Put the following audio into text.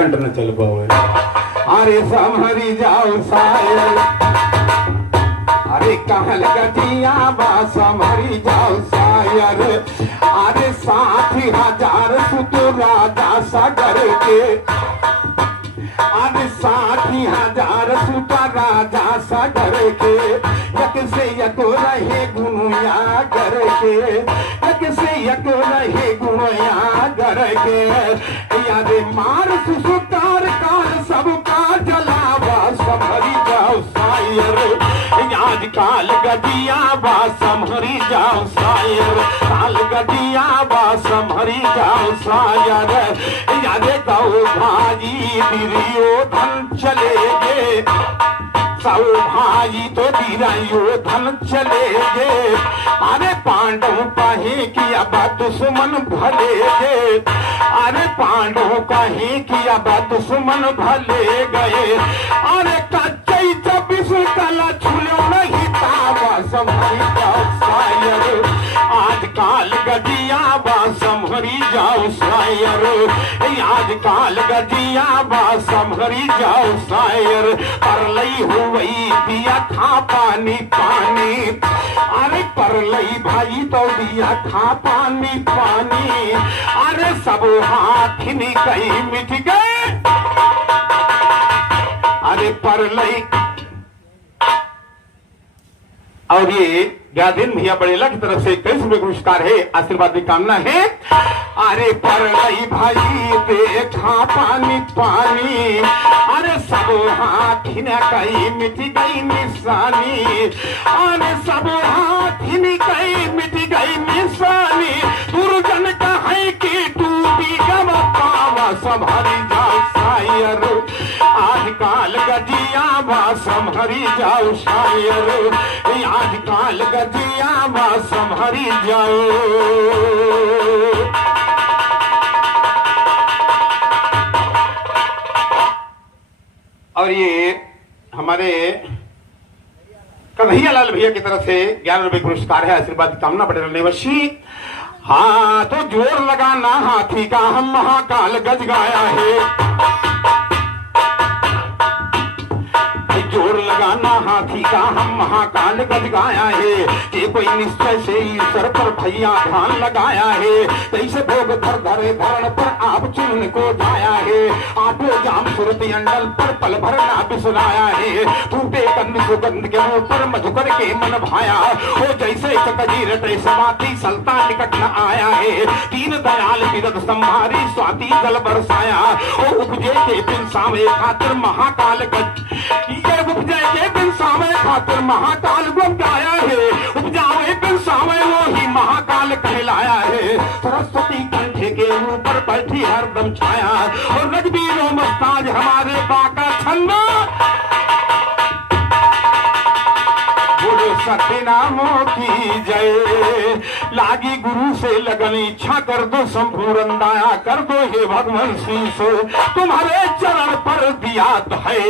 कंठ न चल पाओ। अरे संभरी जाओ सायर, अरे कहल गजिया बा संभरी जाओ सायर। अरे 60,000 सुत राजा सागर के, अरे 60,000 सुत राजा सागर के। यक से यक रहे गुणया गर के, यक से यक रहे गुणया गर के। यादे मार सुसुकार काल सबका जलावा संभरी जाओ सायर। आज काल गजिया बा संभरी जाओ सायर, काल गजिया बा संभरी जाओ सायर। यादे गौ भाई दुर्योधन चले गे, सब भाई तो दुर्योधन चले गे। अरे पांडव कहे कि अब दुश्मन भले गे, अरे पांडव कहे कि अब दुश्मन भले गए। अरे कच्चे विश्व कला छुलो नहीं तावा संभरी जाओ सायर। आज काल गजिया बा संभरी जाओ सायर, आज काल गजिया बा संभरी जाओ सायर। परलई हुई दिया खा पानी पानी, अरे परलई भाई तो दिया खा पानी पानी। अरे सब हाथ निकई मिट गए, अरे परलई। और ये गादिन भैया बड़ेला की तरफ से 21 रुपए पुरस्कार है, आशीर्वाद की कामना है। अरे परलई भाई देखा पानी पानी, अरे सब हाथ न कई मिट गई निशानी, अरे सब हाथ न कई मिट गई निशानी। दुर्जन कहे कि टूटी गम पावा संभरी जाओ सायर। आज काल गजिया बा संभरी जाओ सायर, आज काल गजिया बा संभरी जाओ। और ये हमारे कन्हैया लाल भैया की तरफ से 11 रुपए पुरस्कार है, आशीर्वाद की कामना बड़े निवासी। हाँ तो जोर लगाना हाथी का हम महाकाल गज गाया है, जोर लगाना हाथी का हम महाकाल गज गाया है। कि कोई निश्चय से ईश्वर पर भैया ध्यान लगाया है, तैसे भोग धर धरे धरण पर आप चुन को जाया है। आठों जाम सुरत अंडल पर पल भर ना बिसराया है। टूटे कंद सुगंध के मुंह पर मधुकर के मन भाया हो, जैसे कजी रटे समाधि सलता निकट न आया है। तीन दयाल विरद संभारी स्वाति जल बरसाया हो, उपजे के बिन सावे खातिर महाकाल गज, उपजे के बिन सावे खातिर महाकाल गुण गाया है। उपजावे बिन सावे वो ही महाकाल कहलाया है। सरस्वती कंठे के ऊपर बैठी हरदम छाया, और रजबीरों मस्ताज हमारे बाका छन्ना। बोलो सत्यनामों की जय, लागी गुरु से लगन इच्छा कर दो संपूर्ण दया कर दो हे भगवान शीश, तुम्हारे चरण पर दिया तो है।